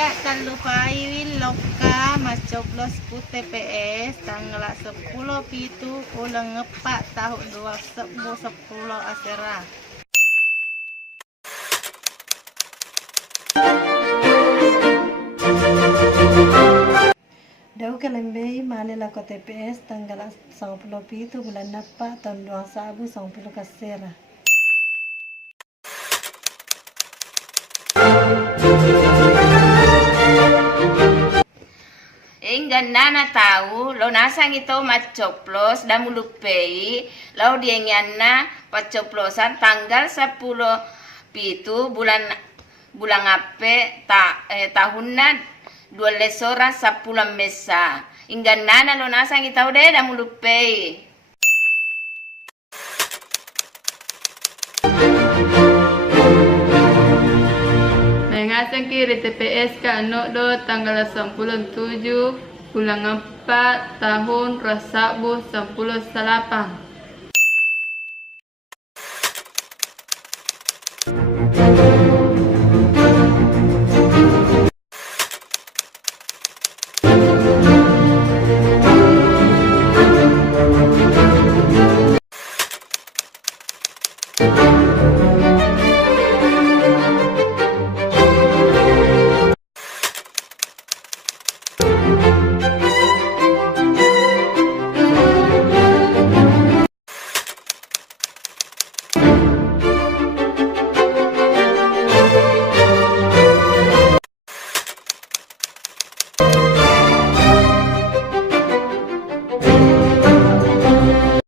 Ya, tak lupa loka macoblos ku TPS tanggal 10 pitu ulang ngepak tahun 2010 asera. Dau kalembei malela ko TPS tanggal 10 pitu bulan napa tahun 2010 kasera. Enggan nana tahu lo nasang itu macoplos dan mulupei lo diengianna pacoplosan tanggal 10 pitu bulan ape tahunna 2 horas 10 mesa. Enggan nana lo nasang itu deh dan mulupei. Mengasang kiri TPS ka do tanggal 17 bulan 4 tahun 2018.